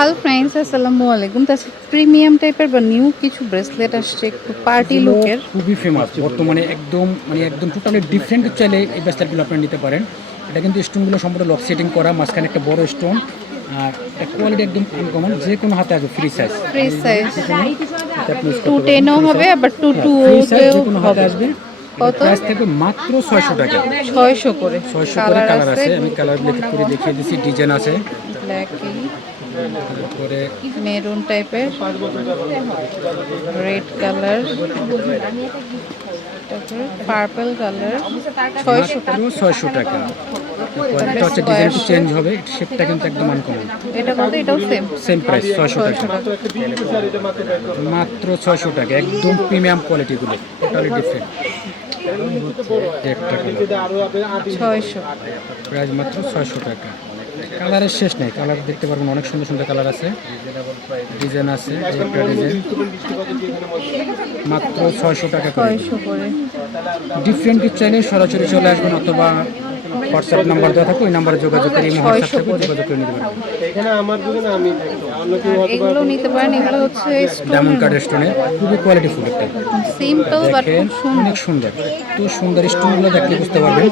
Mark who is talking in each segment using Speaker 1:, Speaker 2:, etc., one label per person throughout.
Speaker 1: Hello friends আসসালামু আলাইকুম তা প্রিমিয়াম টাইপের বা নিউ কিছু ব্রেসলেট আসছে একটু পার্টি লুকের
Speaker 2: খুবই ফেমাস বর্তমানে একদম মানে একদম টোটালি ডিফারেন্ট চাইলে এই ব্রেসলেটগুলো আপনারা নিতে পারেন। এটা কিন্তু স্টোনগুলো সম্পূর্ণ লক সেটিং করা মাঝখানে একটা বড় স্টোন আর কোয়ালিটি একদম আনকমন যে কোনো হাতে আসবে ফ্রি সাইজ
Speaker 1: ফ্রি সাইজ
Speaker 2: এটা আপনি
Speaker 1: টু। টেনও হবে আবার টু টু
Speaker 2: হাতে আসবে।
Speaker 1: কত?
Speaker 2: প্রাইস থাকবে মাত্র ছয়শো টাকা।
Speaker 1: ছয়শো করে।
Speaker 2: ছয়শো করে
Speaker 1: কালার
Speaker 2: কালার
Speaker 1: আছে।
Speaker 2: আছে। আমি করে দেখিয়ে ডিজাইন আছে।
Speaker 1: ব্ল্যাক মেরুন টাইপের রেড কালার তারপর পার্পল কালার ছয়শো
Speaker 2: মাত্র ছয়শো টাকা। কোয়ালিটি হচ্ছে ডিজাইন চেঞ্জ হবে শেপটা কিন্তু একদম আনকমন
Speaker 1: এটা কত এটাও সেম
Speaker 2: সেম প্রাইস টাকা
Speaker 1: টাকা।
Speaker 2: মাত্র ছয়শো টাকা একদম প্রিমিয়াম টোটালি ডিফারেন্ট একটা
Speaker 1: ছয়শো।
Speaker 2: প্রাইস মাত্র ছয়শো টাকা। কালারের শেষ নেই। কালার দেখতে পারবেন অনেক সুন্দর সুন্দর কালার আছে। ডিজাইন আছে একটা ডিজাইন। মাত্র ছয়শো টাকা করে।
Speaker 1: করে।
Speaker 2: ডিফারেন্ট চাইলে সরাসরি চলে আসবেন অথবা হোয়াটসঅ্যাপ নাম্বার দেওয়া থাকবে ওই নাম্বারে যোগাযোগ করে এই হোয়াটসঅ্যাপ থেকে যোগাযোগ করে নিতে পারবেন
Speaker 3: এখানে আমার আমি অন্য কেউ
Speaker 1: আর এগুলো নিতে পারেন এগুলো হচ্ছে
Speaker 2: ডায়মন্ড কার্ড স্টোনের খুবই কোয়ালিটি ফুল একটা।
Speaker 1: সিম্পল বাট খুব সুন্দর।
Speaker 2: অনেক সুন্দর। তো সুন্দর স্টোনগুলো দেখলে বুঝতে পারবেন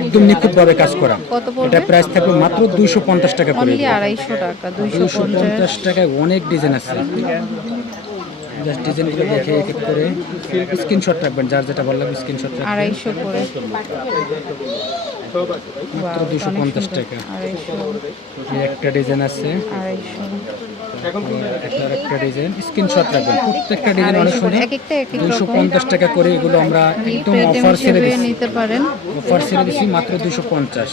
Speaker 2: একদম নিখুঁতভাবে কাজ করা।
Speaker 1: কত
Speaker 2: এটা প্রাইস থাকবে মাত্র দুইশো পঞ্চাশ টাকা করে।
Speaker 1: অনলি আড়াইশো টাকা দুইশো
Speaker 2: দুইশো
Speaker 1: পঞ্চাশ
Speaker 2: পঞ্চাশ টাকায় অনেক ডিজাইন আছে। জাস্ট ডিজাইনগুলো দেখে এক এক করে। স্ক্রিনশট রাখবেন যার যেটা বললাম স্ক্রিনশট রাখবেন।
Speaker 1: আড়াইশো করে।
Speaker 2: মাত্র দুশো পঞ্চাশ টাকা। একটা ডিজাইন আছে।
Speaker 1: আড়াইশো।
Speaker 2: একটা একটা ডিজাইন স্ক্রিনশট রাখবেন। প্রত্যেকটা ডিজাইন অনেক সুন্দর। দুশো পঞ্চাশ টাকা করে এগুলো আমরা একদম অফার
Speaker 1: হিসেবে নিতে পারেন।
Speaker 2: অফার ছেড়ে দিচ্ছি মাত্র দুশো পঞ্চাশ।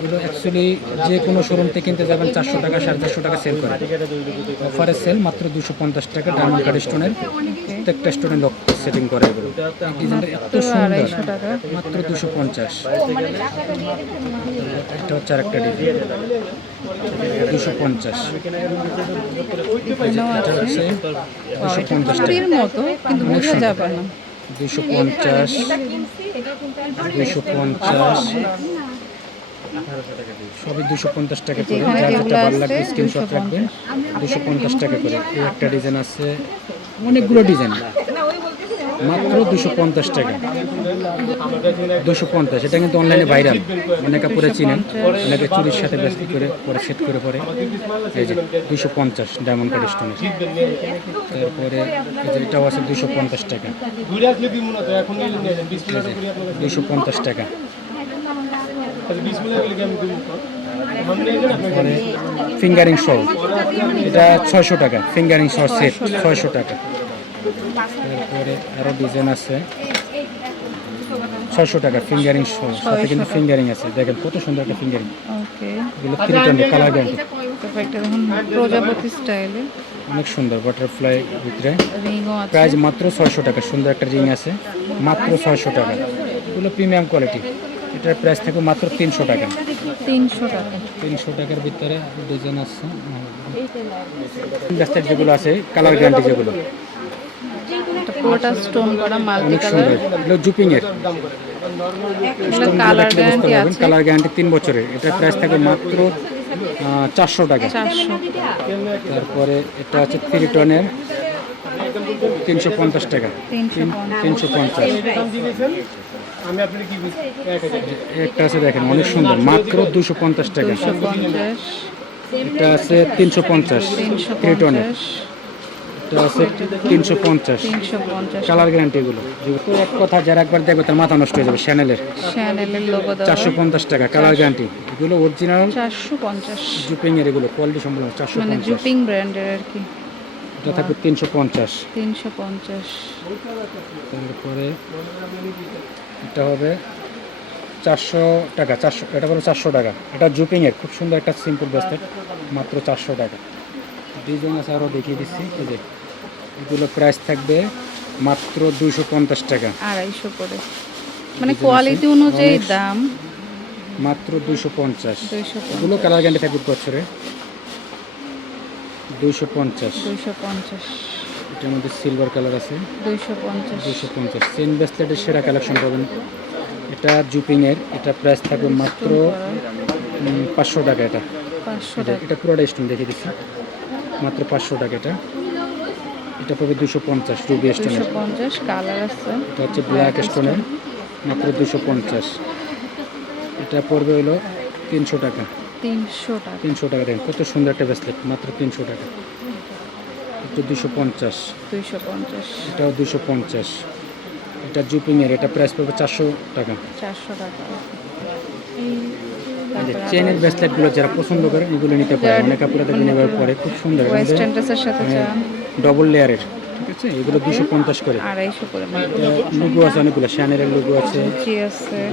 Speaker 2: এগুলো অ্যাকচুয়ালি যে কোনো শোরুম থেকে কিনতে যাবেন চারশো টাকা সাড়ে চারশো টাকা সেল করে। অফারের সেল মাত্র দুশো পঞ্চাশ টাকা ডায়মন্ড কার্ড স্টোনের প্রত্যেকটা স্টোনের লক সেটিং করে এগুলো। ডিজাইনটা এত সুন্দর। মাত্র দুশো পঞ্চাশ। একটা হচ্ছে আর একটা ডিজাইন দুশো পঞ্চাশ।
Speaker 1: এখানেও আছে
Speaker 2: টাকা।
Speaker 1: মতো কিন্তু বোঝা যাবে না।
Speaker 2: দুশো পঞ্চাশ দুশো পঞ্চাশ। সবই দুশো পঞ্চাশ টাকা করে। যার যেটা ভালো লাগবে স্ক্রিনশট রাখবেন। দুশো পঞ্চাশ টাকা করে। একটা ডিজাইন আছে। অনেকগুলো ডিজাইন মাত্র দুশো পঞ্চাশ টাকা। দুশো পঞ্চাশ, এটা কিন্তু অনলাইনে ভাইরাল অনেকে পরে চিনেন, অনেকে চুরির সাথে ব্যস্ত করে, পরে সেট করে পরে। এই যে, দুশো পঞ্চাশ ডায়মন্ড কার্ড স্টোনের তারপরে এটাও আছে দুশো পঞ্চাশ টাকা। দুশো পঞ্চাশ টাকা। ফিঙ্গারিং শো এটা ছয়শো টাকা ফিঙ্গারিং শো সেট ছয়শো টাকা। তারপরে আরও ডিজাইন আছে। ছয়শো টাকা ফিঙ্গারিং সাথে কিন্তু ফিঙ্গারিং আছে। দেখেন কত সুন্দর একটা ফিঙ্গারিং
Speaker 1: ওকে
Speaker 2: এগুলো থ্রি কালার গ্যারান্টি
Speaker 1: প্রজাপতি স্টাইলে
Speaker 2: অনেক সুন্দর বাটারফ্লাই ভিতরে। প্রাইস মাত্র ছয়শো টাকা সুন্দর একটা রিং আছে। মাত্র ছয়শো টাকা। এগুলো প্রিমিয়াম কোয়ালিটি এটার প্রাইস থাকবে মাত্র তিনশো টাকা।
Speaker 1: তিনশো টাকা।
Speaker 2: তিনশো টাকার ভিতরে ডিজাইন আছে। যেগুলো আছে কালার গ্যারান্টি যেগুলো।
Speaker 1: পুরোটা স্টোন করা মাল্টি কালার
Speaker 2: এগুলো জুপিং এর।
Speaker 1: কালার গ্যারান্টি আছে।
Speaker 2: কালার গ্যারান্টি তিন বছরের এটার প্রাইস থাকবে মাত্র চারশো টাকা।
Speaker 1: চারশো।
Speaker 2: তারপরে এটা হচ্ছে থ্রি টনের তিনশো পঞ্চাশ টাকা।
Speaker 1: তিনশো পঞ্চাশ।
Speaker 2: তিনশো পঞ্চাশ।
Speaker 3: আমি আপনার কি দিচ্ছি? এক হাজার
Speaker 2: একটা আছে দেখেন অনেক সুন্দর। মাত্র দুশো পঞ্চাশ টাকা। এটা আছে তিনশো পঞ্চাশ।
Speaker 1: তিনশো পঞ্চাশ।
Speaker 2: এটা আছে তিনশো পঞ্চাশ। কালার গ্যারান্টি এগুলো। যেগুলো এক কথা যারা একবার দেখবে তার মাথা নষ্ট হয়ে যাবে
Speaker 1: শ্যানেলের
Speaker 2: চারশো পঞ্চাশ টাকা কালার গ্যারান্টি। এগুলো অরিজিনাল
Speaker 1: চারশো পঞ্চাশ।
Speaker 2: জুপিং এর এগুলো কোয়ালিটি সম্পূর্ণ চারশো
Speaker 1: মানে জুপিং ব্র্যান্ডের আর কি।
Speaker 2: এটা থাকবে তিনশো পঞ্চাশ।
Speaker 1: তিনশো পঞ্চাশ।
Speaker 2: তারপরে এটা হবে চারশো টাকা চারশো এটা চারশো টাকা। এটা জুপিং এর খুব সুন্দর একটা সিম্পল ব্রেসলেট মাত্র চারশো টাকা। ডিজাইন আছে আরও দেখিয়ে দিচ্ছি এই যে। এগুলো প্রাইস থাকবে মাত্র দুইশো পঞ্চাশ টাকা।
Speaker 1: আড়াইশো করে। মানে কোয়ালিটি অনুযায়ী দাম।
Speaker 2: মাত্র দুইশো পঞ্চাশ। এগুলো কালার গ্যারান্টি থাকবে বছরে। দুইশো পঞ্চাশ।
Speaker 1: দুইশো পঞ্চাশ।
Speaker 2: এটার মধ্যে সিলভার কালার আছে।
Speaker 1: দুইশো পঞ্চাশ।
Speaker 2: দুইশো পঞ্চাশ। চেন ব্রেসলেটের সেরা কালেকশন পাবেন। এটা জুপিংয়ের এটা প্রাইস থাকবে মাত্র পাঁচশো টাকা এটা।
Speaker 1: পাঁচশো টাকা।
Speaker 2: এটা পুরোটা স্টোন দেখে দিচ্ছি। মাত্র পাঁচশো টাকা এটা। এটা পড়বে দুশো পঞ্চাশ রুবি
Speaker 1: দুশো
Speaker 2: স্টোনের
Speaker 1: পঞ্চাশ কালার আছে।
Speaker 2: এটা হচ্ছে ব্ল্যাক স্টোনের মাত্র দুশো পঞ্চাশ। এটা পড়বে হলো তিনশো টাকা।
Speaker 1: তিনশো টাকা।
Speaker 2: তিনশো টাকা দেখেন কত সুন্দর একটা ব্রেসলেট মাত্র তিনশো টাকা। এটা দুশো পঞ্চাশ।
Speaker 1: দুইশো পঞ্চাশ।
Speaker 2: এটাও দুশো পঞ্চাশ। এটা জুপিংয়ের এটা প্রাইস পড়বে চারশো টাকা।
Speaker 1: চারশো টাকা।
Speaker 2: চেনের ব্রেসলেটগুলো যারা পছন্দ করে এগুলো নিতে পারে অনেক আপুরা দেখবেন এবার পরে খুব সুন্দর।
Speaker 1: ওয়েস্টার্ন ড্রেসের সাথে চান।
Speaker 2: ডবল লেয়ারের ঠিক আছে? এগুলো দুশো পঞ্চাশ করে। আছে অনেকগুলো। আছে।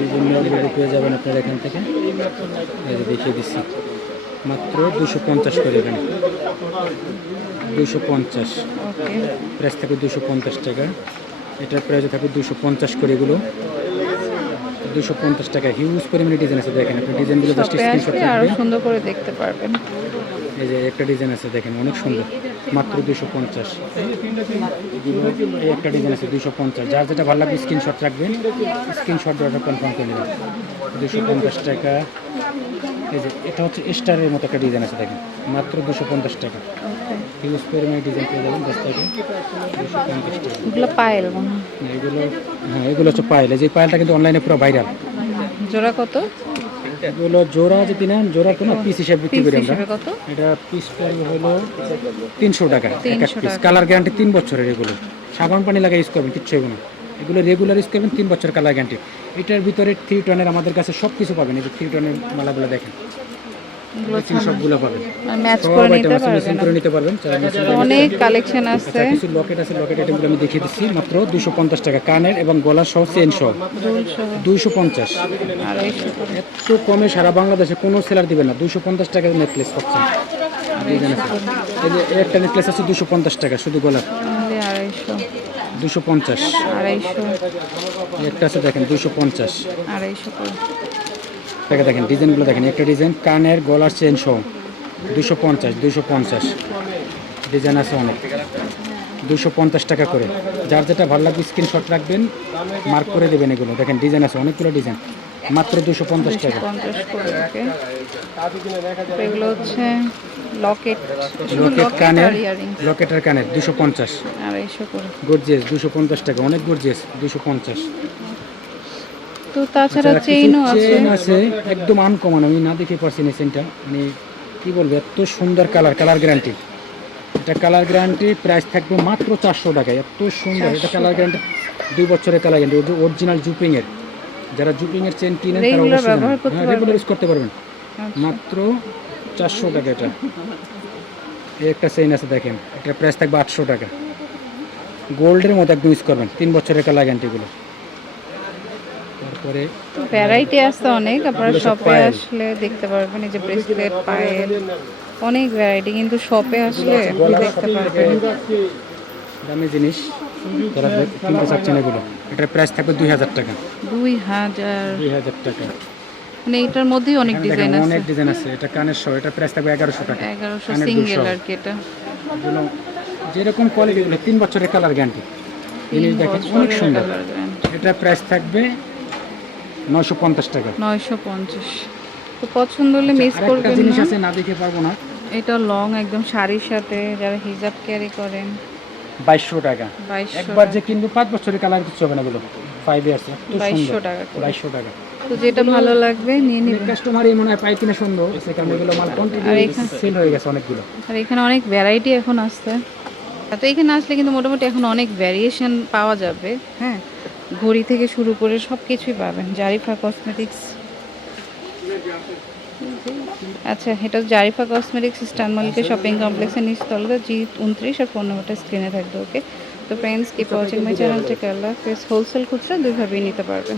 Speaker 2: বিভিন্ন পেয়ে যাবেন আপনারা এখান থেকে। দেখিয়ে দিচ্ছি। মাত্র দুশো পঞ্চাশ করে এখানে। দুশো পঞ্চাশ।
Speaker 1: ওকে।
Speaker 2: প্রাইস থাকবে দুশো পঞ্চাশ টাকা। এটার প্রাইস থাকবে দুশো পঞ্চাশ করে এগুলো। দুশো পঞ্চাশ টাকা। হিউজ পরিমাণে ডিজাইন আছে দেখেন। আপনি ডিজাইনগুলো
Speaker 1: সুন্দর করে দেখতে পারবেন।
Speaker 2: এই যে একটা ডিজাইন আছে দেখেন অনেক সুন্দর। মাত্র দুশো পঞ্চাশ। এই একটা ডিজাইন আছে দুশো পঞ্চাশ। যার যেটা ভালো লাগবে স্ক্রিনশট রাখবেন। স্ক্রিনশট অর্ডার কনফার্ম করে নেবেন। দুশো পঞ্চাশ টাকা। এই যে এটা হচ্ছে স্টারের মতো একটা ডিজাইন আছে দেখেন। মাত্র দুশো পঞ্চাশ টাকা।
Speaker 1: ওকে
Speaker 2: হিউজ পরিমাণে ডিজাইন পেয়ে যাবেন দশ টাকা। দুশো পঞ্চাশ টাকা।
Speaker 1: এগুলো পায়েল
Speaker 2: এগুলো হ্যাঁ এগুলো হচ্ছে পায়েল। এই যে পায়েলটা কিন্তু অনলাইনে পুরো ভাইরাল
Speaker 1: জোড়া কত?
Speaker 2: এগুলো জোড়া যদি নেন জোড়া তো না পিস হিসাবে বিক্রি করি আমরা। এটা পিস পড়বে হলো তিনশো টাকা এক এক
Speaker 1: 300
Speaker 2: পিস কালার গ্যারান্টি তিন বছরের এগুলো। সাবান পানি লাগা ইউজ করবেন কিচ্ছু হবে না। এগুলো রেগুলার ইউজ করবেন তিন বছর কালার গ্যারান্টি এটার ভিতরে থ্রি টনের আমাদের কাছে সব কিছু পাবেন। এই যে থ্রি টনের মালাগুলো দেখেন। সবগুলো পাবেন।
Speaker 1: ম্যাচ করে নিতে পারবেন
Speaker 2: করে নিতে পারবেন। চাইলে machine করে
Speaker 1: অনেক কালেকশন আছে
Speaker 2: আচ্ছা কিছু লকেট আছে লকেট আইটেমগুলো আমি দেখিয়ে দিচ্ছি। মাত্র দুশো পঞ্চাশ টাকা। কানের এবং গলা সহ চেন সহ।
Speaker 1: দুশো।
Speaker 2: দুইশো পঞ্চাশ। এত কমে সারা বাংলাদেশে কোনো সেলার দিবে না। দুশো পঞ্চাশ টাকার নেকলেস পাচ্ছেন। এই যে একটা নেকলেস আছে দুশো পঞ্চাশ টাকা শুধু গলার। দুশো পঞ্চাশ।
Speaker 1: আড়াইশো।
Speaker 2: একটা আছে দেখেন দুশো পঞ্চাশ।
Speaker 1: আড়াইশো করে
Speaker 2: দেখেন ডিজাইনগুলো দেখেন একটা ডিজাইন কানের গলার চেন সহ। দুশো পঞ্চাশ দুশো পঞ্চাশ। ডিজাইন আছে অনেক। দুশো পঞ্চাশ টাকা করে। যার যেটা ভালো লাগবে স্ক্রিনশট রাখবেন মার্ক করে দেবেন এগুলো। দেখেন ডিজাইন আছে অনেকগুলো ডিজাইন। মাত্র দুশো পঞ্চাশ টাকা।
Speaker 1: এগুলো হচ্ছে লকেট
Speaker 2: লকেট কানের লকেটের কানের দুশো পঞ্চাশ। গর্জিয়াস দুশো পঞ্চাশ টাকা অনেক গর্জিয়াস দুশো পঞ্চাশ।
Speaker 1: তো তাছাড়া চেইনও আছে।
Speaker 2: চেইন আছে একদম আনকমন আমি না দেখে পারছি না চেনটা মানে কি বলব এত সুন্দর কালার কালার গ্যারান্টি এটা কালার গ্যারান্টি প্রাইস থাকবে মাত্র চারশো টাকায়। এত সুন্দর এটা কালার গ্যারান্টি দুই বছরের কালার গ্যারান্টি অরিজিনাল জুপিং এর। যারা জুপিং এর চেন কিনেন তারা অবশ্যই হ্যাঁ রেগুলার ইউজ করতে পারবেন।
Speaker 1: আচ্ছা।
Speaker 2: মাত্র চারশো টাকা এটা। এই একটা চেইন আছে দেখেন। এটা প্রাইস থাকবে আটশো টাকা। গোল্ডের মতো একদম ইউজ করবেন তিন বছরের কালার গ্যারান্টিগুলো তারপরে
Speaker 1: ভ্যারাইটি আছে অনেক আপনারা শপে আসলে দেখতে পারবেন এই যে ব্রেসলেট পায়েল অনেক ভ্যারাইটি কিন্তু শপে আসলে দেখতে পারবেন।
Speaker 2: দামি জিনিস যারা কিনতে চাচ্ছেন এগুলো। এটার প্রাইস থাকবে দুই হাজার টাকা।
Speaker 1: দুই হাজার।
Speaker 2: দুই হাজার টাকা।
Speaker 1: মানে এটার মধ্যেই অনেক ডিজাইন আছে
Speaker 2: অনেক ডিজাইন আছে। এটা কানের সহ এটার প্রাইস থাকবে এগারোশো টাকা।
Speaker 1: এগারোশো সিঙ্গেল আর কি এটা।
Speaker 2: যেরকম কোয়ালিটি তিন বছরের কালার গ্যারান্টি জিনিস দেখেন অনেক সুন্দর। এটার প্রাইস থাকবে নয়শো পঞ্চাশ টাকা।
Speaker 1: নয়শো পঞ্চাশ। তো পছন্দ হলে মিস
Speaker 2: আরেকটা
Speaker 1: করবেন
Speaker 2: জিনিস আছে না দেখে পারব না।
Speaker 1: এটা লং একদম শাড়ির সাথে যারা হিজাব ক্যারি করেন।
Speaker 2: বাইশশো টাকা। একবার যে কিনবো পাঁচ বছরের কালার কিছু হবে না এগুলো ফাইভ ইয়ার্স
Speaker 1: বাইশশো টাকা
Speaker 2: বাইশশো টাকা।
Speaker 1: তো যেটা ভালো লাগবে নিয়ে নিবেন।
Speaker 2: কাস্টমারই মনে হয় পাই কিনে সুন্দর সে কারণে এগুলো মাল কন্টিনিউ সেল হয়ে গেছে অনেকগুলো।
Speaker 1: আর এখানে অনেক ভ্যারাইটি এখন আসছে। তো এখানে আসলে কিন্তু মোটামুটি এখন অনেক ভ্যারিয়েশন পাওয়া যাবে হ্যাঁ? ঘড়ি থেকে শুরু করে সব কিছুই পাবেন। জারিফা কসমেটিক্স আচ্ছা এটা জারিফা কসমেটিক্স স্টান মলকে শপিং কমপ্লেক্সের নিচতলা জি উনত্রিশ আর ফোন নম্বরটা স্ক্রিনে থাকবে ওকে তো friends keep watching my channel আল্লাহ ফেস হোলসেল খুচরা দুইভাবেই নিতে পারবেন।